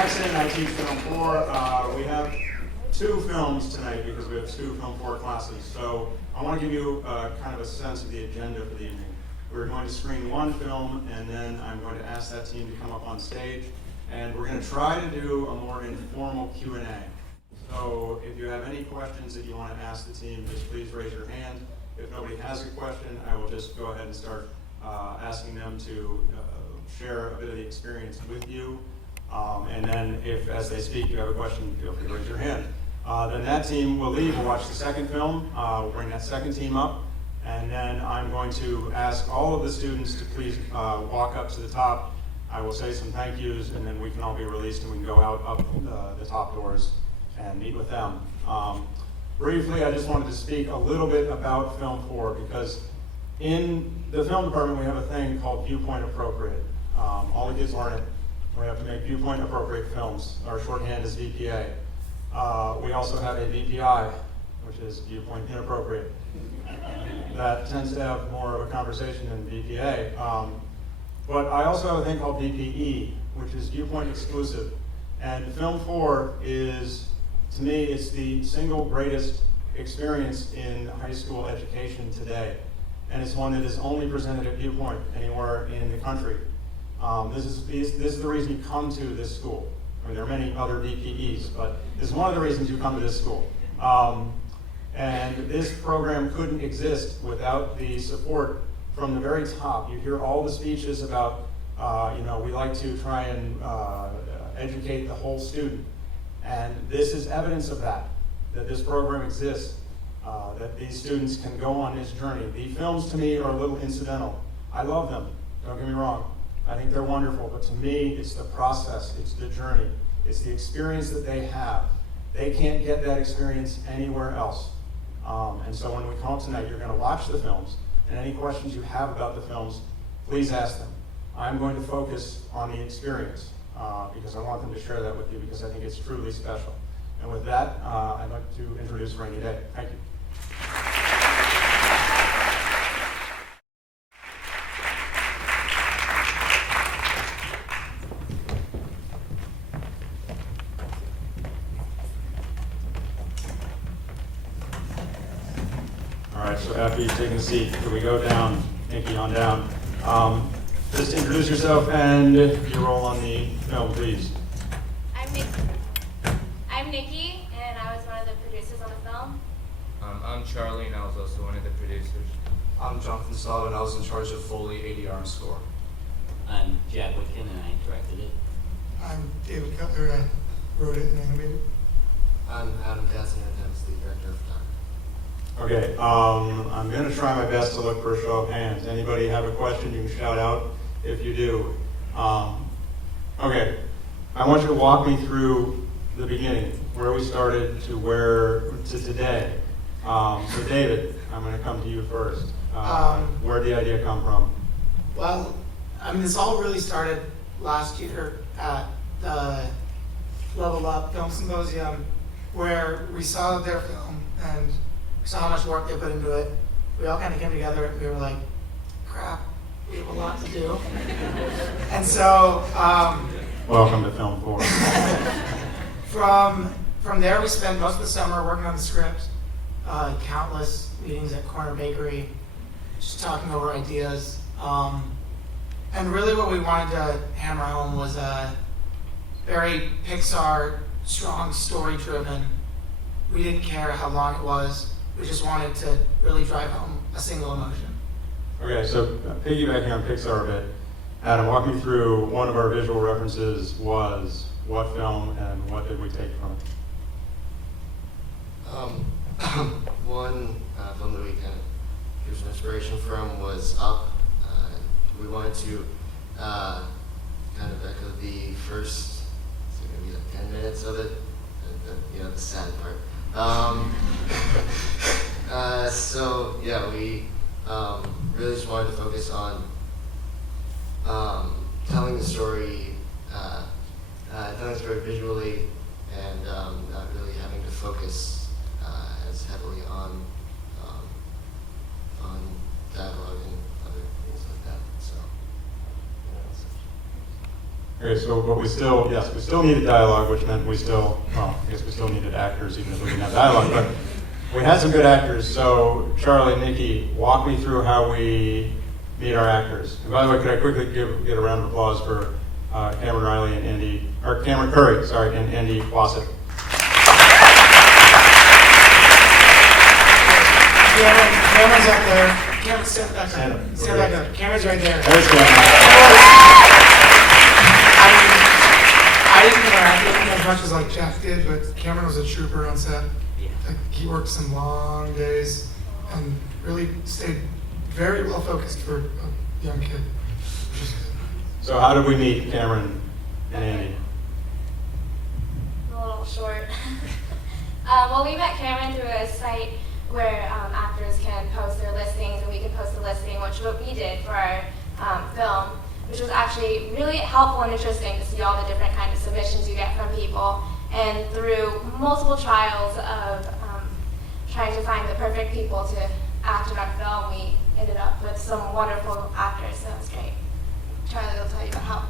Jackson. I teach Film 4. We have 2 films tonight because we have 2 Film 4 classes. So I want to give you kind of a sense of the agenda for the evening. We're going to screen 1 film, and then I'm going to ask that team to come up on stage. And we're going to try to do a more informal Q&A. So if you have any questions that you want to ask the team, just please raise your hand. If nobody has a question, I will just go ahead and start asking them to share a bit of the experience with you. And then if, as they speak, you have a question, feel free to raise your hand. Then that team will leave. We'll watch the second film. We'll bring that second team up. And then I'm going to ask all of the students to please walk up to the top. I will say some thank yous, and then we can all be released and we can go out up the top doors and meet with them. Briefly, I just wanted to speak a little bit about Film 4 because in the film department we have a thing called Viewpoint Appropriate. All the kids learn it. We have to make viewpoint appropriate films. Our shorthand is VPA. We also have a VPI, which is viewpoint inappropriate. That tends to have more of a conversation than VPA. But I also have a thing called VPE, which is viewpoint exclusive. And Film 4 is, to me, it's the single greatest experience in high school education today. And it's one that is only presented at Viewpoint anywhere in the country. This is the reason you come to this school. I mean, there are many other VPEs, but this is one of the reasons you come to this school. And this program couldn't exist without the support from the very top. You hear all the speeches about, we like to try and educate the whole student. And this is evidence of that this program exists, that these students can go on this journey. The films to me are a little incidental. I love them, don't get me wrong. I think they're wonderful, but to me, it's the process, it's the journey, it's the experience that they have. They can't get that experience anywhere else. And so when we come up tonight, you're going to watch the films, and any questions you have about the films, please ask them. I'm going to focus on the experience because I want them to share that with you because I think it's truly special. And with that, I'd like to introduce Rainy Day. Thank you. All right, so after you've taken a seat, can we go down, Nikki, on down? Just introduce yourself and your role on the film, please. I'm Nikki, and I was one of the producers on the film. I'm Charlie, and I was also one of the producers. I'm Jonathan Sullivan. I was in charge of Foley, ADR, and score. I'm Jack Whitkin, and I directed it. I'm David Cutler. I wrote it and animated it. I'm Adam Katzner, and I'm the director of photography. Okay, I'm going to try my best to look for a show of hands. Anybody have a question, you can shout out if you do. Okay, I want you to walk me through the beginning, where we started to today. So David, I'm going to come to you first. Where did the idea come from? Well, I mean, this all really started last year at the Level Up Film Symposium, where we saw their film and we saw how much work they put into it. We all kind of came together and we were like, crap, we have a lot to do. And so, Welcome to Film 4. From there, we spent most of the summer working on the script, countless meetings at Corner Bakery, just talking over ideas. And really what we wanted to hammer home was a very Pixar, strong, story-driven. We didn't care how long it was. We just wanted to really drive home a single emotion. Okay, so piggybacking on Pixar a bit, Adam, walk me through one of our visual references was what film and what did we take from it? One film that we kind of drew some inspiration from was Up. We wanted to kind of echo the first, maybe like 10 minutes of it, the sad part. So yeah, we really just wanted to focus on telling the story visually, and not really having to focus as heavily on dialogue and other things like that. So, Okay, so, but we still needed dialogue, which meant we still, well, I guess we still needed actors even if we didn't have dialogue, but we had some good actors. So Charlie, Nikki, walk me through how we meet our actors. And by the way, could I quickly get a round of applause for Cameron Riley and Cameron Curry, sorry, and Andy Fawcett. Cameron's up there. Cameron, stand back Stand up. up. Stand back up. Cameron's right there. There's Cameron. I didn't interact with him as much as like Jeff did, but Cameron was a trooper on set. Yeah. Like, he worked some long days and really stayed very well focused for a young kid. Which is good. So how did we meet Cameron and Andy? A little short. Well, we met Cameron through a site where actors can post their listings, and we could post a listing, which what we did for our film, which was actually really helpful and interesting to see all the different kind of submissions you get from people. And through multiple trials of trying to find the perfect people to act in our film, we ended up with some wonderful actors, so it was great. Charlie will tell you about how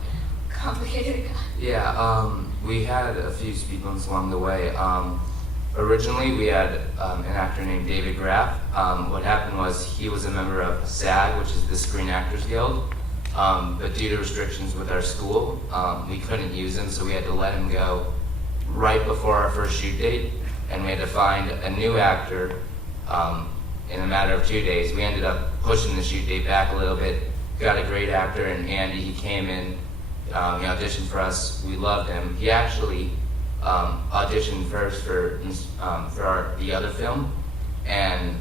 complicated it got. Yeah, we had a few speed bumps along the way. Originally, we had an actor named David Graff. What happened was he was a member of SAG, which is the Screen Actors Guild, but due to restrictions with our school, we couldn't use him, so we had to let him go right before our first shoot date, and we had to find a new actor in a matter of 2 days. We ended up pushing the shoot date back a little bit, got a great actor in Andy. He came in, he auditioned for us, we loved him. He actually auditioned first for the other film, and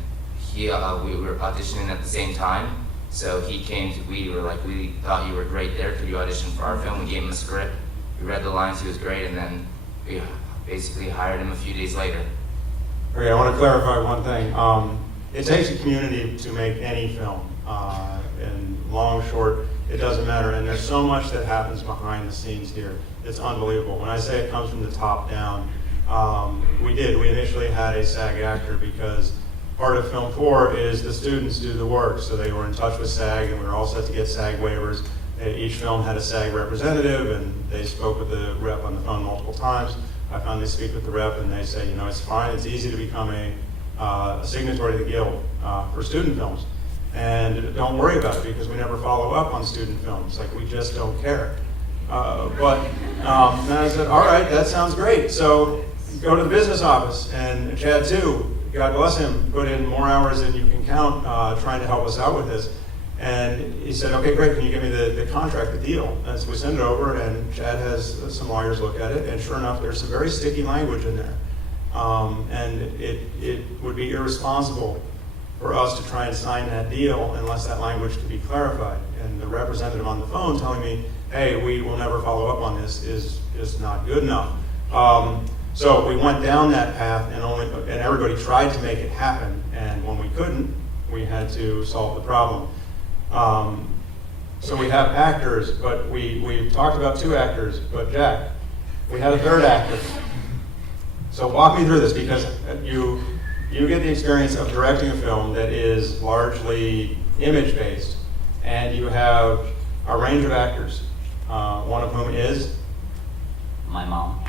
we were auditioning at the same time. So he came to, we were like, we thought you were great there, could you audition for our film? We gave him a script, we read the lines, he was great, and then we basically hired him a few days later. Okay, I want to clarify one thing. It takes a community to make any film, and long, short, it doesn't matter. And there's so much that happens behind the scenes here. It's unbelievable. When I say it comes from the top down, we initially had a SAG actor because part of Film 4 is the students do the work. So they were in touch with SAG, and we were all set to get SAG waivers. Each film had a SAG representative, and they spoke with the rep on the phone multiple times. I finally speak with the rep, and they say, it's fine, it's easy to become a signatory to the Guild for student films. And don't worry about it, because we never follow up on student films. Like, we just don't care. But I said, all right, that sounds great. So go to the business office, and Chad too, God bless him, put in more hours than you can count trying to help us out with this. And he said, okay, great, can you give me the contract, the deal? And so we send it over, and Chad has some lawyers look at it, and sure enough, there's some very sticky language in there. And it would be irresponsible for us to try and sign that deal unless that language could be clarified. And the representative on the phone telling me, hey, we will never follow up on this is just not good enough. So we went down that path, and everybody tried to make it happen. And when we couldn't, we had to solve the problem. So we have actors, but we talked about 2 actors, but Jack, we had a 3rd actor. So walk me through this, because you get the experience of directing a film that is largely image-based, and you have a range of actors, one of whom is? My mom.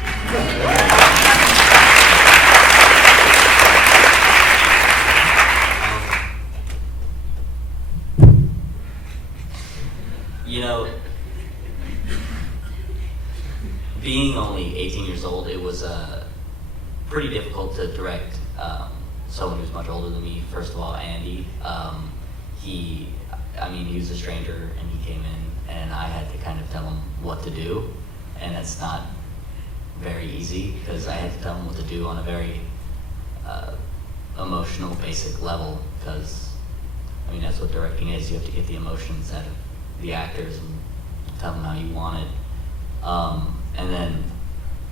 Being only 18 years old, it was pretty difficult to direct someone who's much older than me. First of all, Andy. He was a stranger, and he came in, and I had to kind of tell him what to do, and that's not very easy, because I had to tell him what to do on a very emotional, basic level, because that's what directing is. You have to get the emotions out of the actors and tell them how you want it. And then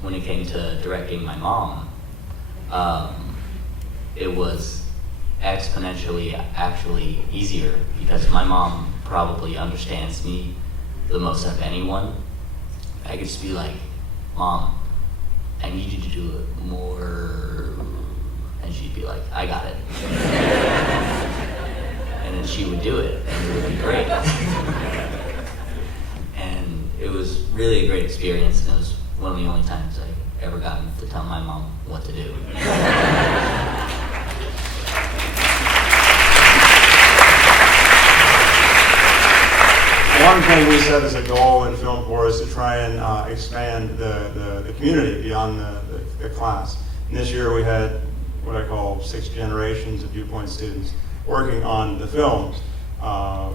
when it came to directing my mom, it was exponentially actually easier, because my mom probably understands me the most of anyone. I could just be like, Mom, I need you to do it more, and she'd be like, I got it. And then she would do it, and it would be great. And it was really a great experience, and it was one of the only times I ever gotten to tell my mom what to do. One thing we set as a goal in Film Corps is to try and expand the community beyond the class. And this year we had what I call 6 generations of Viewpoint students working on the films,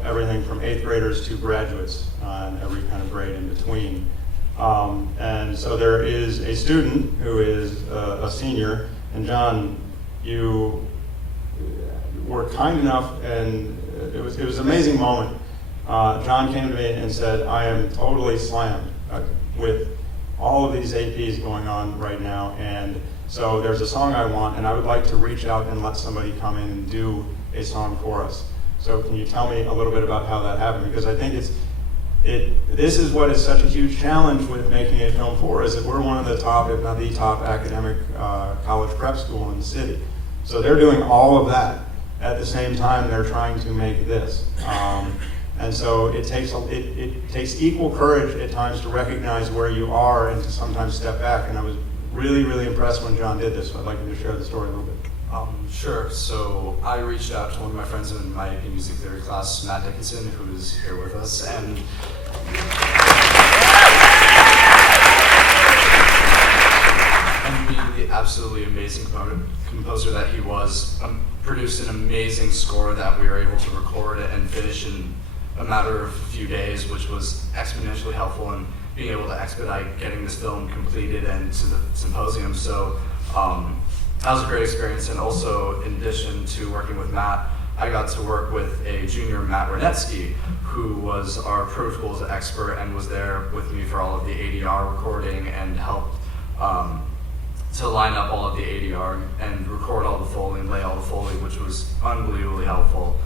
everything from 8th graders to graduates, and every kind of grade in between. And so there is a student who is a senior, and John, you were kind enough, and it was an amazing moment. John came to me and said, I am totally slammed with all of these APs going on right now, and so there's a song I want, and I would like to reach out and let somebody come in and do a song for us. So can you tell me a little bit about how that happened? Because I think this is what is such a huge challenge with making a film for, is that we're one of the top, if not the top, academic college prep school in the city. So they're doing all of that at the same time they're trying to make this. And so it takes equal courage at times to recognize where you are and to sometimes step back. And I was really, really impressed when John did this, so I'd like you to share the story a little bit. Sure. So I reached out to one of my friends in my AP music theory class, Matt Dickinson, who is here with us, and being the absolutely amazing composer that he was, produced an amazing score that we were able to record and finish in a matter of a few days, which was exponentially helpful in being able to expedite getting this film completed and to the symposium. So that was a great experience. And also, in addition to working with Matt, I got to work with a junior, Matt Renetsky, who was our Pro Tools expert and was there with me for all of the ADR recording and helped to line up all of the ADR and record all the Foley and lay all the Foley, which was unbelievably helpful.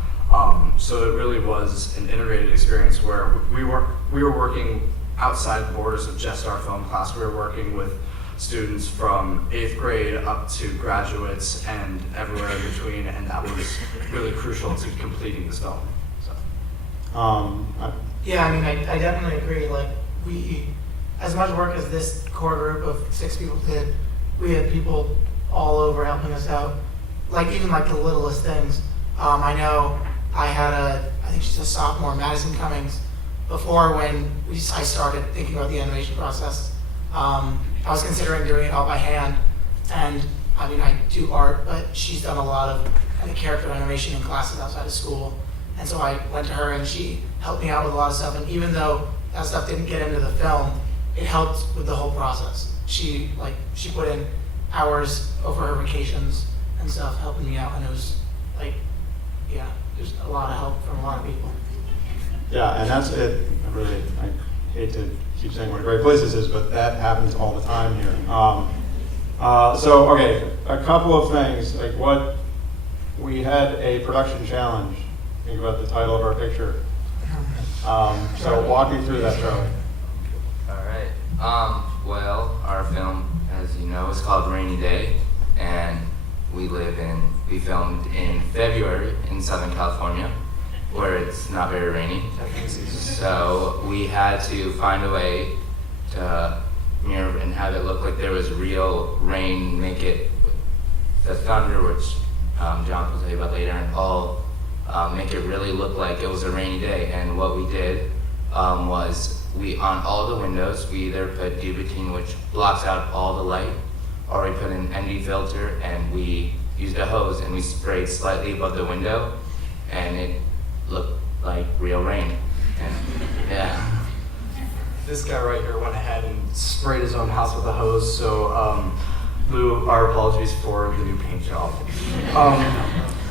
So it really was an integrated experience where we were working outside the borders of just our film class. We were working with students from 8th grade up to graduates and everywhere in between, and that was really crucial to completing this film. So. Yeah, I mean, I definitely agree. Like, we, as much work as this core group of 6 people did, we had people all over helping us out. Like, even like the littlest things. I know I had I think she's a sophomore, Madison Cummings, before when I started thinking about the animation process. I was considering doing it all by hand, and I mean, I do art, but she's done a lot of kind of character animation in classes outside of school, and so I went to her and she helped me out with a lot of stuff, and even though that stuff didn't get into the film, it helped with the whole process. She put in hours over her vacations and stuff helping me out, and it was like, yeah, there's a lot of help from a lot of people. Yeah, and that's it. I hate to keep saying what a great place this is, but that happens all the time here. So, okay, a couple of things. Like, we had a production challenge. Think about the title of our picture. So walk me through that, Charlie. All right. Well, our film, as you know, is called Rainy Day, and we filmed in February in Southern California, where it's not very rainy. So we had to find a way to mirror and have it look like there was real rain, make it the thunder, which John will tell you about later, and all make it really look like it was a rainy day. And what we did was on all the windows, we either put Viewpoint, which blocks out all the light, or we put an ND filter, and we used a hose and we sprayed slightly above the window, and it looked like real rain. And yeah. This guy right here went ahead and sprayed his own house with a hose, so Lou, our apologies for the new paint job.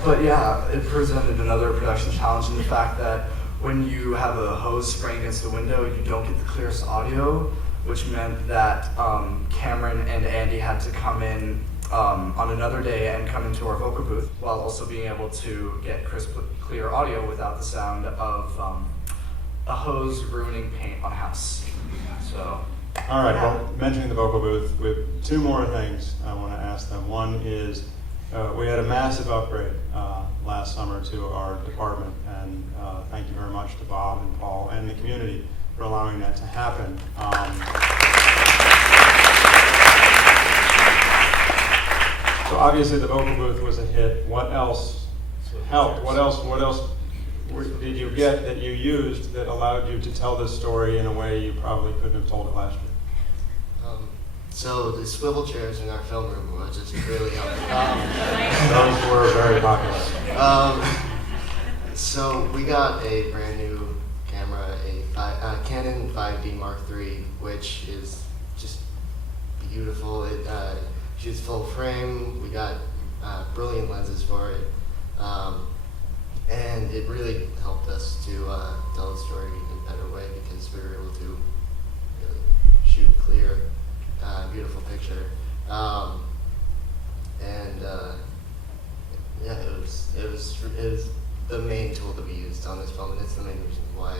But yeah, it presented another production challenge in the fact that when you have a hose spraying against the window, you don't get the clearest audio, which meant that Cameron and Andy had to come in on another day and come into our vocal booth while also being able to get crisp, clear audio without the sound of a hose ruining paint on a house. So. All right, well, mentioning the vocal booth, with 2 more things I want to ask them. One is, we had a massive upgrade last summer to our department, and thank you very much to Bob and Paul and the community for allowing that to happen. So obviously the vocal booth was a hit. What else helped? What else did you get that you used that allowed you to tell this story in a way you probably couldn't have told it last year? So the swivel chairs in our film room were just really helpful. Those were very popular. So we got a brand new camera, a Canon 5D Mark III, which is just beautiful. It shoots full frame. We got brilliant lenses for it, and it really helped us to tell the story in a better way because we were able to really shoot clear, beautiful picture. Yeah, it was the main tool that we used on this film, and it's the main reason why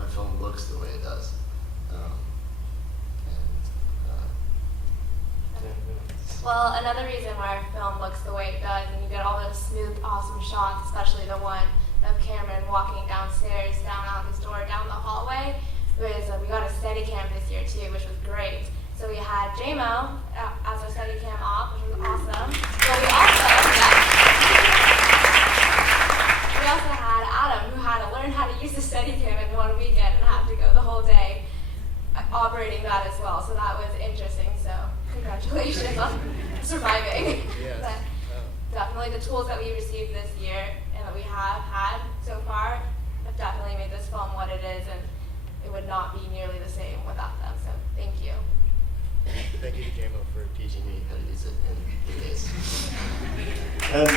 our film looks the way it does. Well, another reason why our film looks the way it does, and you get all those smooth, awesome shots, especially the one of Cameron walking downstairs, down out his door, down the hallway, was we got a Steadicam this year too, which was great. So we had JMO as our Steadicam op, which was awesome. But we also had Adam, who had to learn how to use the Steadicam in one weekend and had to go the whole day operating that as well. So that was interesting. So congratulations on surviving. Yes. But definitely the tools that we received this year and that we have had so far have definitely made this film what it is, and it would not be nearly the same without them. So thank you. Thank you to JMO for teaching me how to use it in 3 days. And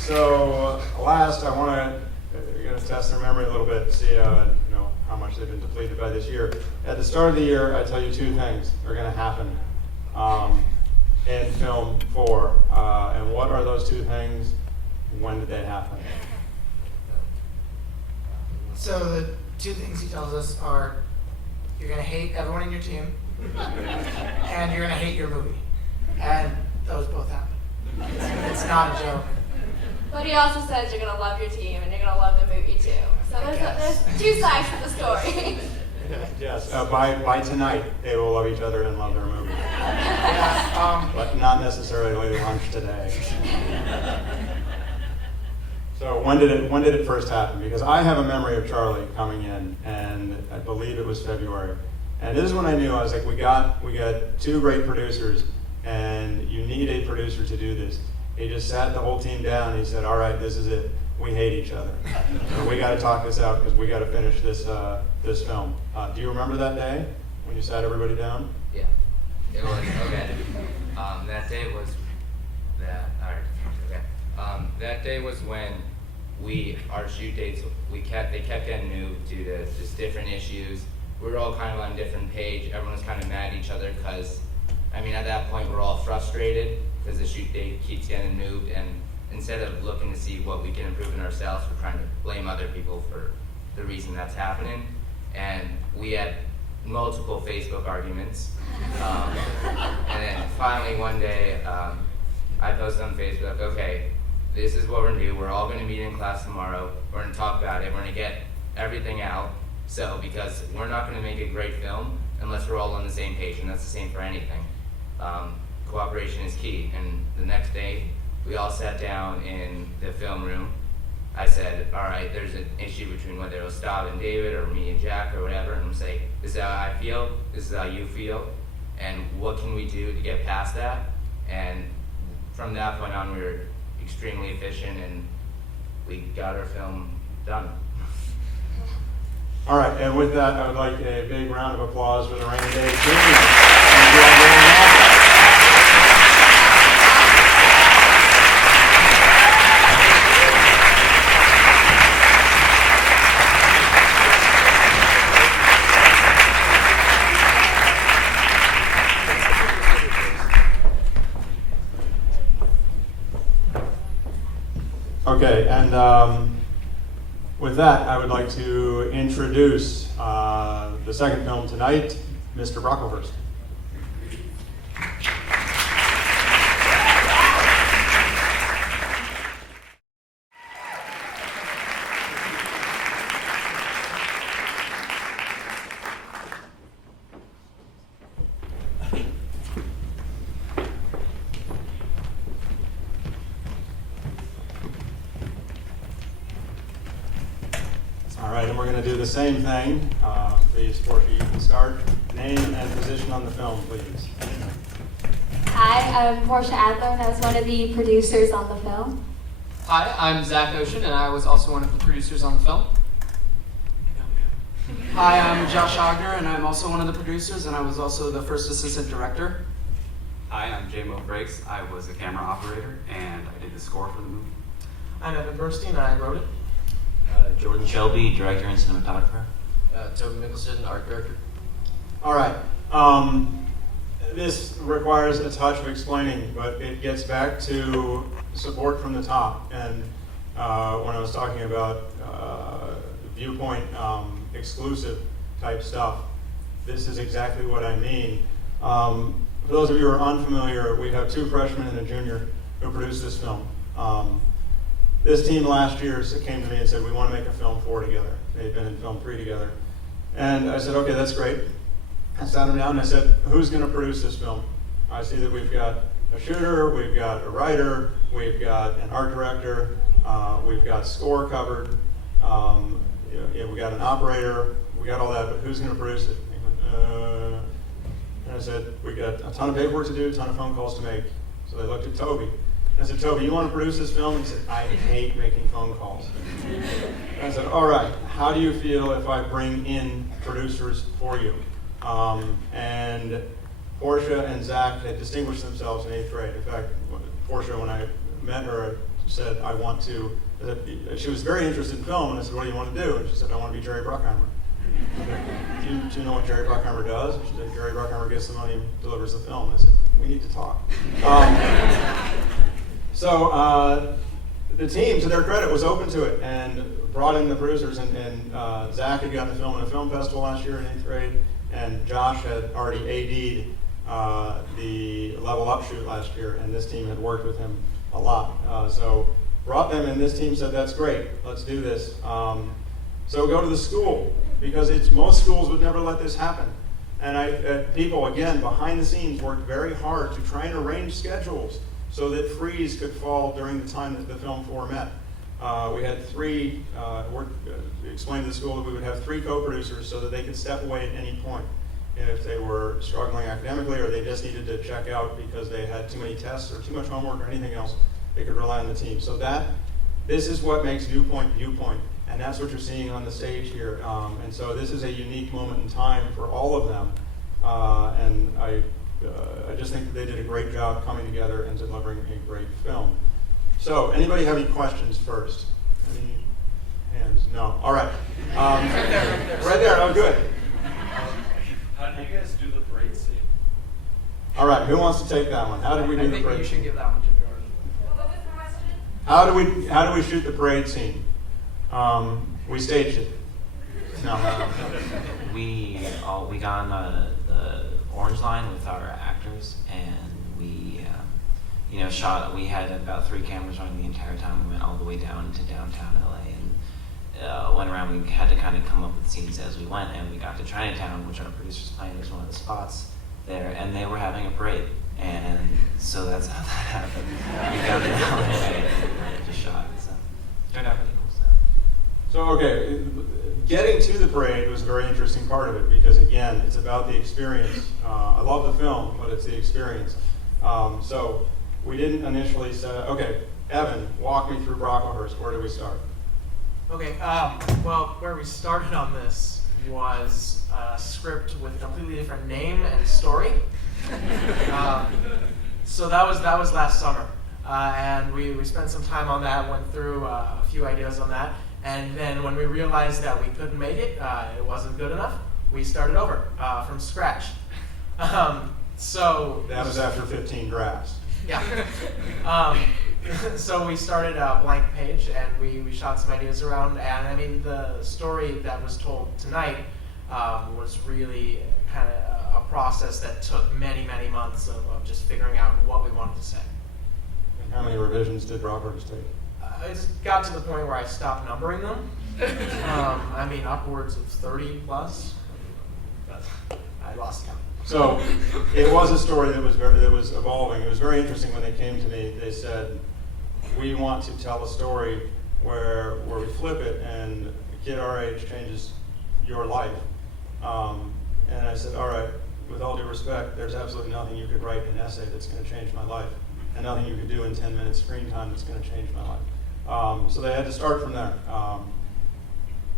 so last, I want to test their memory a little bit, see how much they've been depleted by this year. At the start of the year, I tell you two things are going to happen in film 4. And what are those two things? When did they happen? So the two things he tells us are, you're going to hate everyone in your team, and you're going to hate your movie. And those both happen. It's not a joke. But he also says you're going to love your team and you're going to love the movie too. So there's two sides to the story. Yes, by tonight, they will love each other and love their movie. But not necessarily lunch today. So when did it first happen? Because I have a memory of Charlie coming in, and I believe it was February. And this is when I knew, I was like, we got two great producers, and you need a producer to do this. He just sat the whole team down, and he said, all right, this is it. We hate each other. So we got to talk this out because we got to finish this film. Do you remember that day when you sat everybody down? Yeah, it was okay. That day was that. All right, okay. That day was when our shoot dates they kept getting moved due to just different issues. We were all kind of on a different page. Everyone was kind of mad at each other because, at that point, we're all frustrated because the shoot date keeps getting moved, and instead of looking to see what we can improve in ourselves, we're trying to blame other people for the reason that's happening. And we had multiple Facebook arguments. And then finally one day, I posted on Facebook, okay, this is what we're gonna do. We're all gonna meet in class tomorrow. We're gonna talk about it. We're gonna get everything out. So, because we're not gonna make a great film unless we're all on the same page, and that's the same for anything. Cooperation is key. And the next day, we all sat down in the film room. I said, all right, there's an issue between whether it was Stav and David or me and Jack or whatever, and I'm saying, this is how I feel, this is how you feel, and what can we do to get past that? And from that point on, we were extremely efficient, and we got our film done. All right, and with that, I would like a big round of applause for the Rainy Day team. Thank you all very much. Okay, and with that, I would like to introduce the second film tonight, Mr. Brocklehurst. All right, and we're going to do the same thing. Please, Portia, you can start. Name and position on the film, please. Hi, I'm Portia Adler, and I was one of the producers on the film. Hi, I'm Zach Ocean, and I was also one of the producers on the film. Hi, I'm Josh Ogner, and I'm also one of the producers, and I was also the first assistant director. Hi, I'm J-Mo Briggs. I was a camera operator, and I did the score for the movie. I'm Evan Bernstein, and I wrote it. Jordan Shelby, director and cinematographer. Toby Mickelson, art director. All right. This requires a touch of explaining, but it gets back to support from the top. And when I was talking about Viewpoint exclusive type stuff, this is exactly what I mean. For those of you who are unfamiliar, we have 2 freshmen and a junior who produced this film. This team last year came to me and said, we want to make a film 4 together. They'd been in film 3 together. And I said, okay, that's great. I sat them down and I said, who's going to produce this film? I see that we've got a shooter, we've got a writer, we've got an art director, we've got score covered, we got an operator, we got all that, but who's going to produce it? He went, and I said, we got a ton of paperwork to do, a ton of phone calls to make. So they looked at Toby. I said, Toby, you want to produce this film? He said, I hate making phone calls. I said, all right, how do you feel if I bring in producers for you? And Portia and Zach had distinguished themselves in 8th grade. In fact, Portia, when I met her, said, I want to, she was very interested in film, and I said, what do you want to do? And she said, I want to be Jerry Bruckheimer. Do you know what Jerry Bruckheimer does? And she said, Jerry Bruckheimer gets the money, delivers the film. And I said, we need to talk. So the team, to their credit, was open to it and brought in the producers. And Zach had gotten a film at a film festival last year in 8th grade, and Josh had already AD'd the Level Up shoot last year, and this team had worked with him a lot. So brought them, and this team said, that's great, let's do this. So go to the school, because most schools would never let this happen. And people, again, behind the scenes, worked very hard to try and arrange schedules so that freeze could fall during the time that the film 4 met. We had 3, explained to the school that we would have 3 co-producers so that they could step away at any point. If they were struggling academically or they just needed to check out because they had too many tests or too much homework or anything else, they could rely on the team. So this is what makes Viewpoint, and that's what you're seeing on the stage here. And so this is a unique moment in time for all of them. And I just think that they did a great job coming together and delivering a great film. So, anybody have any questions first? Any hands? No. All right. Right there. Oh, good. How do you guys do the parade scene? All right. Who wants to take that one? How did we do the I think parade you should scene? give that one to Jordan. What was the question? How do we shoot the parade scene? We staged it. No. We got on the orange line with our actors, and we shot. We had about 3 cameras running the entire time. We went all the way down to downtown LA and went around. We had to kind of come up with scenes as we went, and we got to Chinatown, which our producers planned was one of the spots there, and they were having a parade, and so that's how that happened. We got to LA and just shot. So it turned out really cool stuff. So, okay, getting to the parade was a very interesting part of it because, again, it's about the experience. I love the film, but it's the experience. So we didn't initially say, okay, Evan, walk me through Brocklehurst. Where do we start? Okay, well, where we started on this was a script with a completely different name and story. So that was last summer, and we spent some time on that, went through a few ideas on that, and then when we realized that we couldn't make it, it wasn't good enough, we started over from scratch. So That was after 15 drafts. yeah. So we started a blank page and we shot some ideas around, and I mean the story that was told tonight was really kind of a process that took many months of just figuring out what we wanted to say. And how many revisions did Brocklehurst take? It just got to the point where I stopped numbering them. I mean upwards of 30 plus, but I lost count. So it was a story that was evolving. It was very interesting when they came to me. They said, we want to tell a story where we flip it and kid our age changes your life. And I said, all right, with all due respect, there's absolutely nothing you could write in an essay that's going to change my life, and nothing you could do in 10 minutes screen time that's going to change my life. So they had to start from there.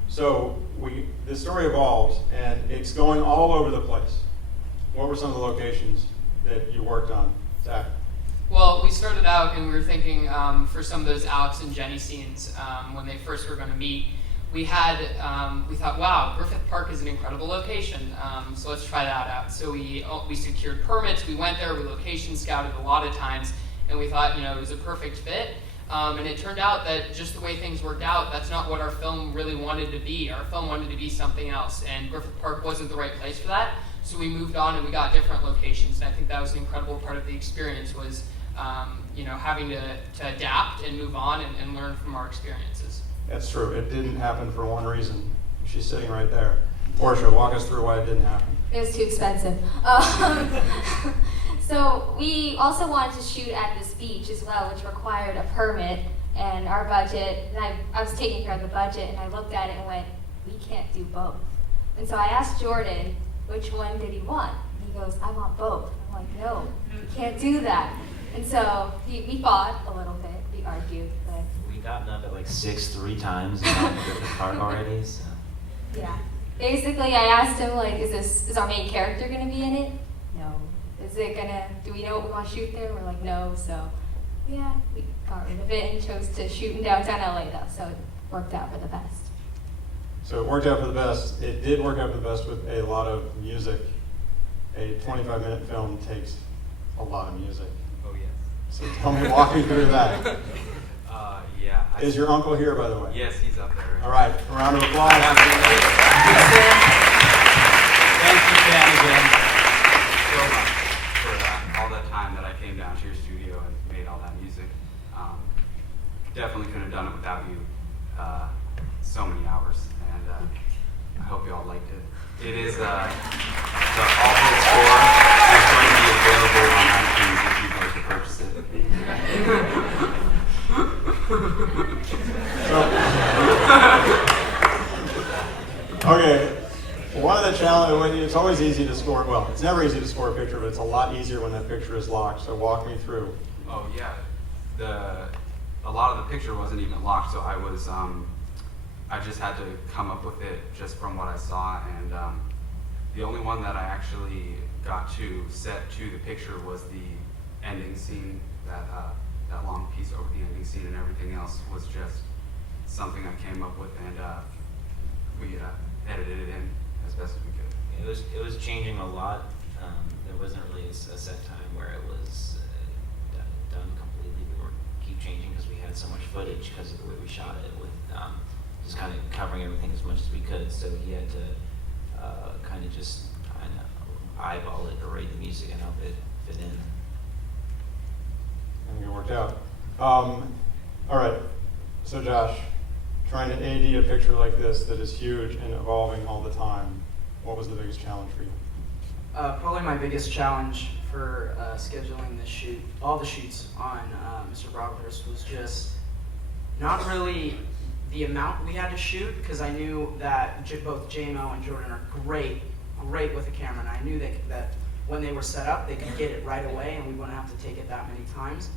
So the story evolved, and it's going all over the place. What were some of the locations that you worked on, Zach? Well, we started out and we were thinking for some of those Alex and Jenny scenes when they first were going to meet. We thought, wow, Griffith Park is an incredible location, so let's try that out. So we secured permits, we went there, we location scouted a lot of times, and we thought, it was a perfect fit. And it turned out that just the way things worked out, that's not what our film really wanted to be. Our film wanted to be something else, and Griffith Park wasn't the right place for that. So we moved on and we got different locations, and I think that was an incredible part of the experience was, having to adapt and move on and learn from our experiences. That's true. It didn't happen for one reason. She's sitting right there. Portia, walk us through why it didn't happen. It was too expensive. So we also wanted to shoot at this beach as well, which required a permit and our budget. And I was taking care of the budget, and I looked at it and went, we can't do both. And so I asked Jordan, which one did he want? And he goes, I want both. I'm like, no, you can't do that. And so we fought a little bit. We argued, but We gotten up at like 6 times and gotten to Griffith Park already. So. yeah. Basically, I asked him, like, is our main character going to be in it? No. Do we know what we want to shoot there? We're like, no. So, yeah, we got rid of it and chose to shoot in downtown LA, though. So it worked out for the best. So it worked out for the best. It did work out for the best with a lot of music. A 25-minute film takes a lot of music. Oh, yes. So tell me, walk me through that. Yeah. Is your uncle here, by the way? Yes, he's up there. All right, a round of applause. Thank you, Dan, again, so much for all that time that I came down to your studio and made all that music. Definitely couldn't have done it without you. So many hours, and I hope you all liked it. It is the awful score is going to be available on iTunes if you'd like to purchase it. Okay, one of the challenges, it's always easy to score, well, it's never easy to score a picture, but it's a lot easier when that picture is locked, so walk me through. Oh yeah, a lot of the picture wasn't even locked, so I was I just had to come up with it just from what I saw, and the only one that I actually got to set to the picture was the ending scene, that long piece over the ending scene, and everything else was just something I came up with, and we edited it in as best as we could. It was changing a lot. There wasn't really a set time where it was done completely. We were keep changing because we had so much footage because of the way we shot it with just kind of covering everything as much as we could. So he had to kind of just eyeball it or rate the music and help it fit in. I think it worked out. All right, so Josh, trying to AD a picture like this that is huge and evolving all the time, what was the biggest challenge for you? Probably my biggest challenge for scheduling this shoot, all the shoots on Mr. Brocklehurst, was just not really the amount we had to shoot, because I knew that both JMO and Jordan are great with a camera, and I knew that when they were set up, they could get it right away, and we wouldn't have to take it that many times.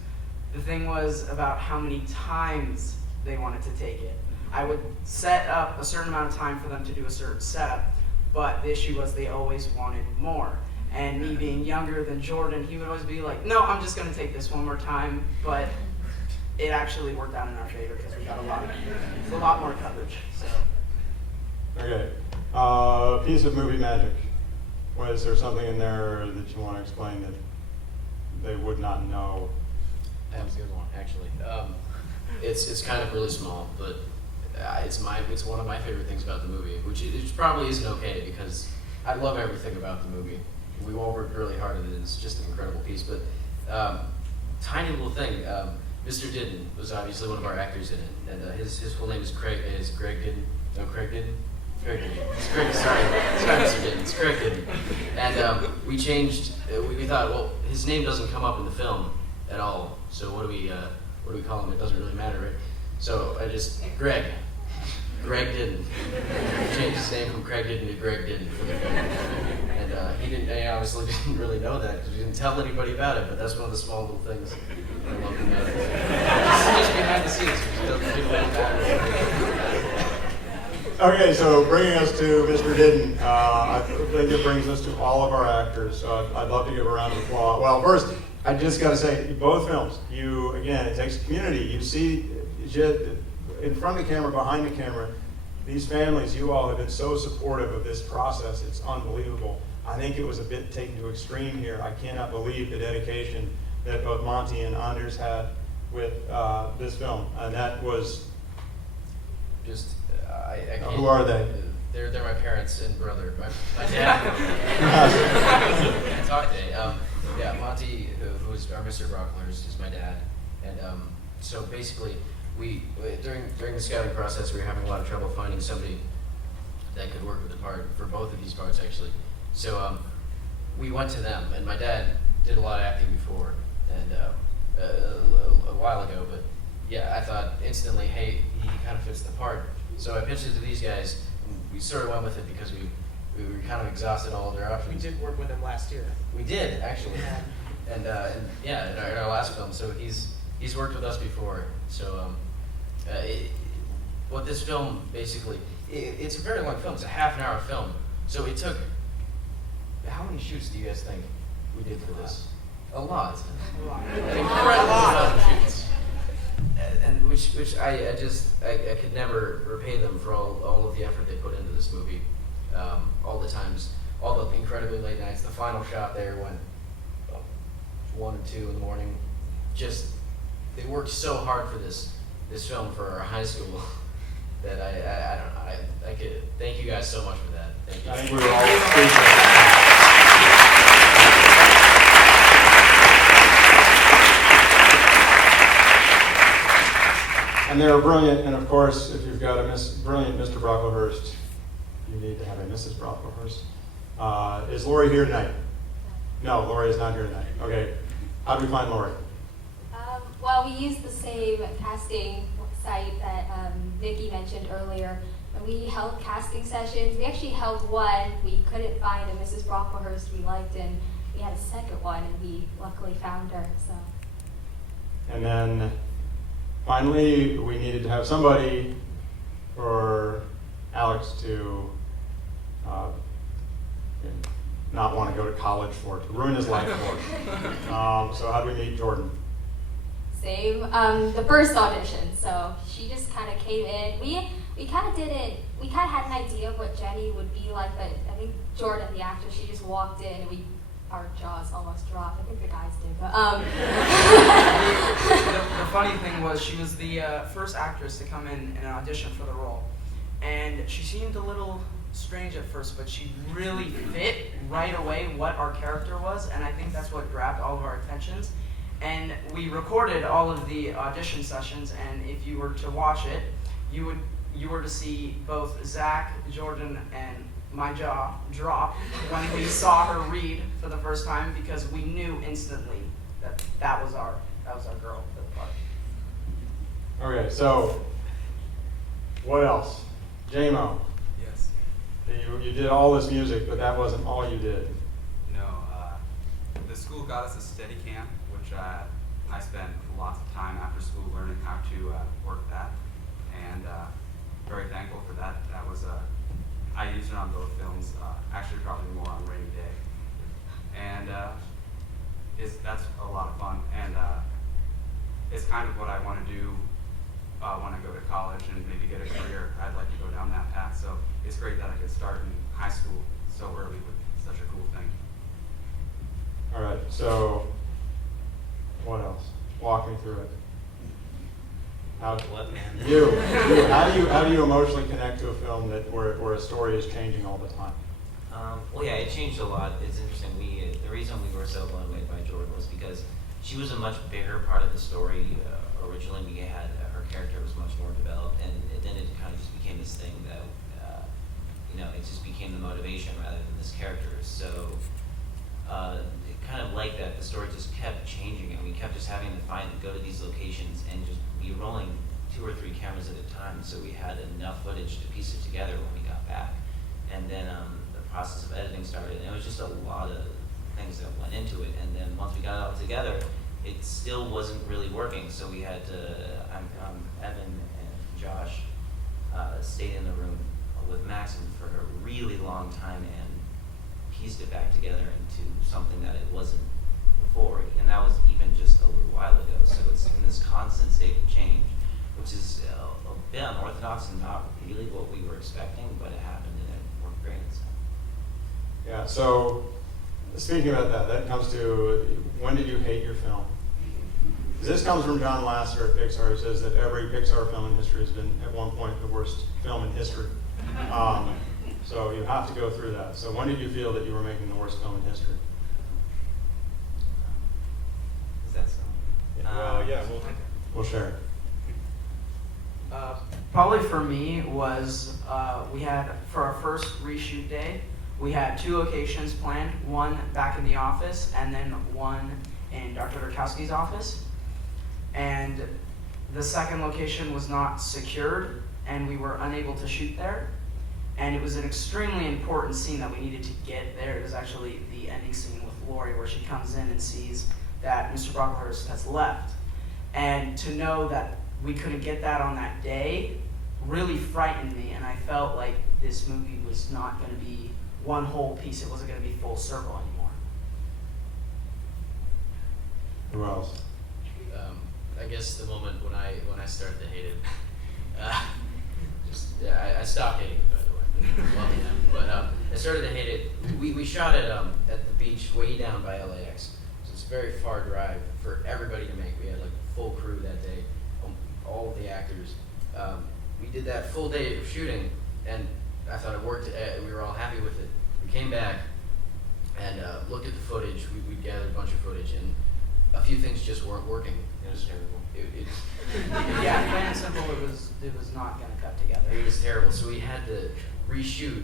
The thing was about how many times they wanted to take it. I would set up a certain amount of time for them to do a certain setup, but the issue was they always wanted more. And me being younger than Jordan, he would always be like, no, I'm just going to take this one more time. But it actually worked out in our favor because we got a lot more coverage. So. Okay, piece of movie magic. Was there something in there that you want to explain that they would not know? That was a good one, actually. It's kind of really small, but it's one of my favorite things about the movie, which it probably isn't okay because I love everything about the movie. We all worked really hard at it. It's just an incredible piece, but tiny little thing. Mr. Didden was obviously one of our actors in it, and his full name is Greg Didden. No, Craig Didden. Craig Didden. It's Craig. Sorry, Mr. Didden. It's Craig Didden. And we changed. We thought, well, his name doesn't come up in the film at all. So what do we call him? It doesn't really matter, right? So I just Greg Greg didn't. He changed his name from Craig didn't to Greg didn't for the film. And he obviously didn't really know that because he didn't tell anybody about it, but that's one of the small little things I love about it. This is just behind the scenes, which doesn't feel like that. Okay, so bringing us to Mr. Didden, I think it brings us to all of our actors, so I'd love to give a round of applause. Well, first, I just got to say, both films, again, it takes community. You see, in front of the camera, behind the camera, these families, you all have been so supportive of this process. It's unbelievable. I think it was a bit taken to extreme here. I cannot believe the dedication that both Monty and Anders had with this film, and that was. Just, I can't. Who are they? They're my parents and brother. My dad. Talk day. Yeah, Monty, who's our Mr. Brocklehurst, is my dad, and so basically, during the scouting process, we were having a lot of trouble finding somebody that could work with the part for both of these parts actually. So we went to them, and my dad did a lot of acting before, and a while ago, but yeah, I thought instantly, hey, he kind of fits the part. So I pitched it to these guys, and we sort of went with it because we were kind of exhausted all of their options. We did work with him last year. We did, actually. And yeah, in our last film, so he's worked with us before. So what this film basically, it's a very long film. It's a half-an-hour film. So it took, how many shoots do you guys think we did for this? A lot. A lot. An incredible amount of shoots. And which I could never repay them for all of the effort they put into this movie. All the times, all the incredibly late nights. The final shot there went 1 or 2 in the morning. Just, they worked so hard for this film for our high school that I don't know. I could thank you guys so much for that. Thank you. I think we were all appreciative. And they were brilliant, and of course, if you've got a brilliant Mr. Brocklehurst, you need to have a Mrs. Brocklehurst. Is Lori here tonight? No, Lori is not here tonight. Okay, how do we find Lori? Well, we used the same casting site that Vicki mentioned earlier. And we held casting sessions. We actually held one. We couldn't find a Mrs. Brocklehurst we liked, and we had a second one, and we luckily found her. So. And then finally, we needed to have somebody for Alex to not want to go to college for, to ruin his life for. So how do we meet Jordan? Same. The first audition. So she just kind of came in. We kind of didn't. We kind of had an idea of what Jenny would be like, but I think Jordan, the actor, she just walked in and our jaws almost dropped. I think the guys did, but The funny thing was she was the first actress to come in an audition for the role, and she seemed a little strange at first, but she really fit right away what our character was, and I think that's what grabbed all of our attentions. And we recorded all of the audition sessions, and if you were to watch it, you were to see both Zach, Jordan, and my jaw drop when we saw her read for the first time, because we knew instantly that was our girl for the part. Okay, so what else? J-Mo. Yes. You did all this music, but that wasn't all you did. No, the school got us a steady cam, which I spent lots of time after school learning how to work that, and very thankful for that. That was I used it on both films, actually probably more on Rainy Day, and that's a lot of fun, and it's kind of what I want to do when I go to college and maybe get a career. I'd like to go down that path, so it's great that I could start in high school so early with such a cool thing. All right, so what else? Walk me through it. How do you emotionally connect to a film where a story is changing all the time? Well, yeah, it changed a lot. It's interesting. The reason we were so blown away by Jordan was because she was a much bigger part of the story. Originally, we had her character was much more developed, and then it kind of just became this thing that, it just became the motivation rather than this character. So, kind of like that, the story just kept changing, and we kept just having to go to these locations and just be rolling 2 or 3 cameras at a time, so we had enough footage to piece it together when we got back. And then the process of editing started, and it was just a lot of things that went into it. And then once we got it all together, it still wasn't really working, so we had to, Evan and Josh stayed in the room with Maxim for a really long time and pieced it back together into something that it wasn't before. And that was even just a little while ago, so it's in this constant state of change, which is a bit unorthodox and not really what we were expecting, but it happened and it worked great. So. Yeah, so speaking about that, that comes to, when did you hate your film? This comes from John Lasseter at Pixar, who says that every Pixar film in history has been, at one point, the worst film in history. So you have to go through that. So when did you feel that you were making the worst film in history? Is that so? We'll share it. Probably for me was we had, for our first reshoot day, we had 2 locations planned, one back in the office and then one in Dr. Durkowski's office. And the second location was not secured and we were unable to shoot there. And it was an extremely important scene that we needed to get there. It was actually the ending scene with Lori where she comes in and sees that Mr. Brocklehurst has left. And to know that we couldn't get that on that day really frightened me, and I felt like this movie was not going to be one whole piece. It wasn't going to be full circle anymore. Who else? I guess the moment when I started to hate it, I stopped hating it, by the way. Loving it. But I started to hate it. We shot it at the beach way down by LAX. So it's a very far drive for everybody to make. We had like a full crew that day, all of the actors. We did that full day of shooting, and I thought it worked. We were all happy with it. We came back and looked at the footage. We gathered a bunch of footage, and a few things just weren't working. It was terrible. Yeah, plain and simple, it was not going to cut together. It was terrible. So we had to reshoot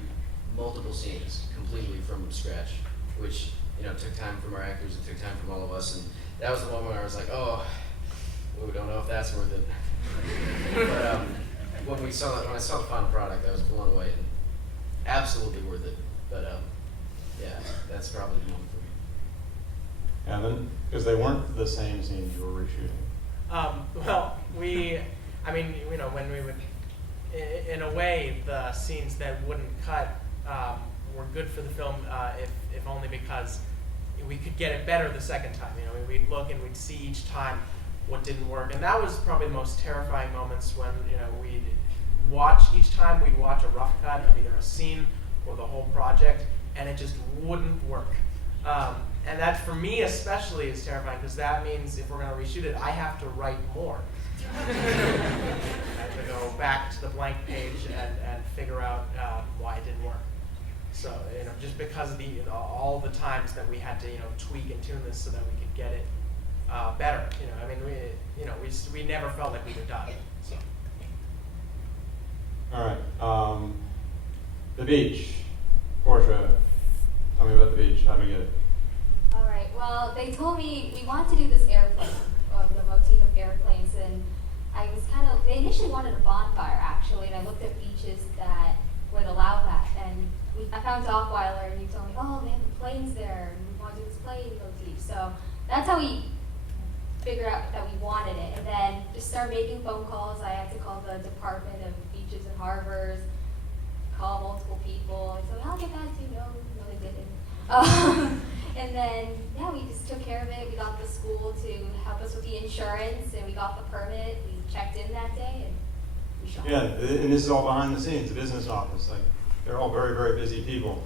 multiple scenes completely from scratch, which took time from our actors. It took time from all of us, and that was the moment where I was like, oh, we don't know if that's worth it. But when I saw the final product, I was blown away and absolutely worth it. But yeah, that's probably the moment for me. Evan? Because they weren't the same scenes you were reshooting. Well, when we would, in a way, the scenes that wouldn't cut were good for the film, if only because we could get it better the second time. We'd look and we'd see each time what didn't work, and that was probably the most terrifying moments when we'd watch each time. We'd watch a rough cut of either a scene or the whole project, and it just wouldn't work. And that, for me especially, is terrifying because that means if we're going to reshoot it, I have to write more. I have to go back to the blank page and figure out why it didn't work. So, just because of all the times that we had to, tweak and tune this so that we could get it better. We never felt like we were done. So. All right. The beach. Portia, tell me about the beach. How do we get it? All right. Well, they told me we wanted to do this airplane, the motif of airplanes, and I was they initially wanted a bonfire actually, and I looked at beaches that would allow that, and I found Dockweiler, and he told me, oh, they have the planes there, and we want to do this plane motif. So that's how we figured out that we wanted it, and then just started making phone calls. I had to call the Department of Beaches and Harbors, call multiple people. I said, I'll get back to you. No, they didn't. And then, yeah, we just took care of it. We got the school to help us with the insurance, and we got the permit. We checked in that day, and we shot. Yeah, and this is all behind the scenes, the business office. Like, they're all very, very busy people.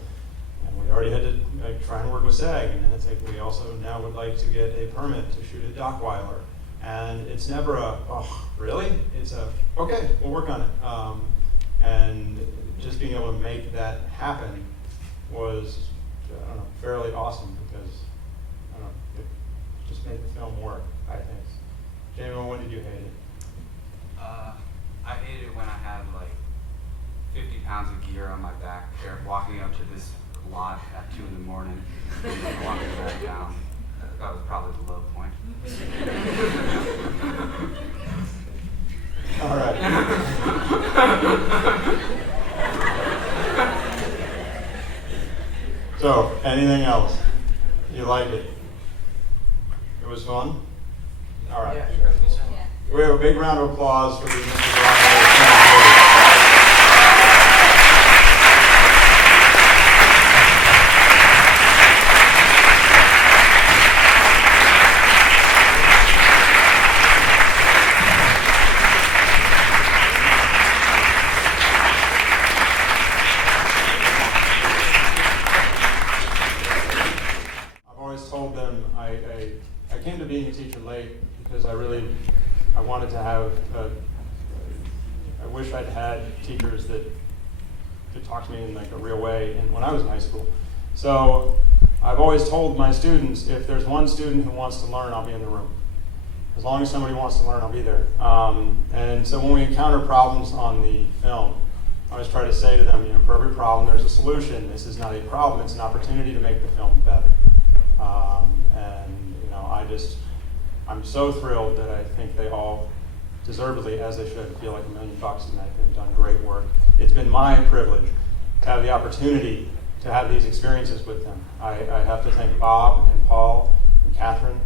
And we already had to try and work with SAG, and then it's like we also now would like to get a permit to shoot at Dockweiler. And it's never a, oh, really? It's a, okay, we'll work on it. And just being able to make that happen was, I don't know, fairly awesome because, I don't know, it just made the film work, I think. Jamie, when did you hate it? I hated it when I had like 50 pounds of gear on my back, walking up to this lot at 2 in the morning, and walking back down. That was probably the low point. All right. So, anything else? You liked it? It was fun? All right. Yeah. We have a big round of applause for the Mr. Brocklehurst. I've always told them I came to being a teacher late because I wanted to have, I wish I'd had teachers that could talk to me in like a real way when I was in high school. So I've always told my students, if there's one student who wants to learn, I'll be in the room. As long as somebody wants to learn, I'll be there. And so when we encounter problems on the film, I always try to say to them, for every problem, there's a solution. This is not a problem, it's an opportunity to make the film better. I'm so thrilled that I think they all, deservedly, as they should, feel like $1 million tonight. They've done great work. It's been my privilege to have the opportunity to have these experiences with them. I have to thank Bob and Paul and Catherine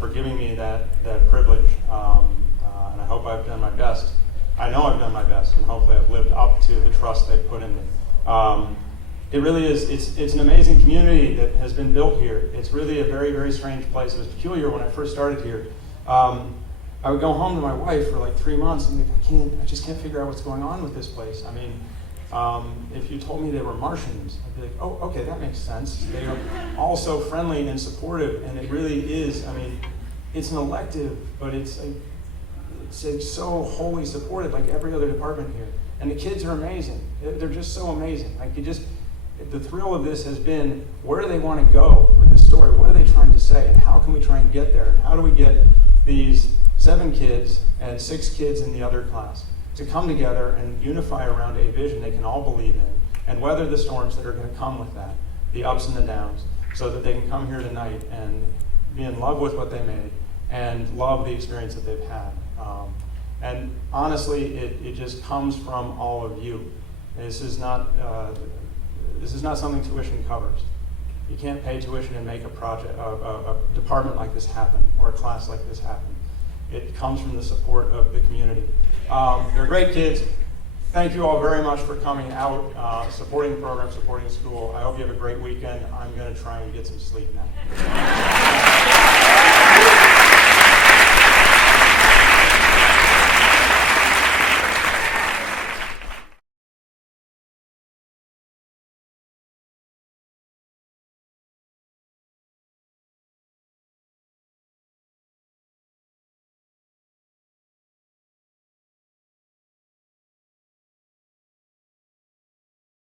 for giving me that privilege, and I hope I've done my best. I know I've done my best, and hopefully I've lived up to the trust they've put in me. It really is, it's an amazing community that has been built here. It's really a very, very strange place. It was peculiar when I first started here. I would go home to my wife for like 3 months and I just can't figure out what's going on with this place. I mean, if you told me they were Martians, I'd be like, oh, okay, that makes sense. They are all so friendly and supportive, and it really is, it's an elective, but it's so wholly supported like every other department here. And the kids are amazing. They're just so amazing. The thrill of this has been, where do they want to go with this story? What are they trying to say? And how can we try and get there? And how do we get these 7 kids and 6 kids in the other class to come together and unify around a vision they can all believe in and weather the storms that are going to come with that, the ups and the downs, so that they can come here tonight and be in love with what they made and love the experience that they've had. And honestly, it just comes from all of you. This is not something tuition covers. You can't pay tuition and make a project, a department like this happen, or a class like this happen. It comes from the support of the community. They're great kids. Thank you all very much for coming out, supporting the program, supporting the school. I hope you have a great weekend. I'm going to try and get some sleep now.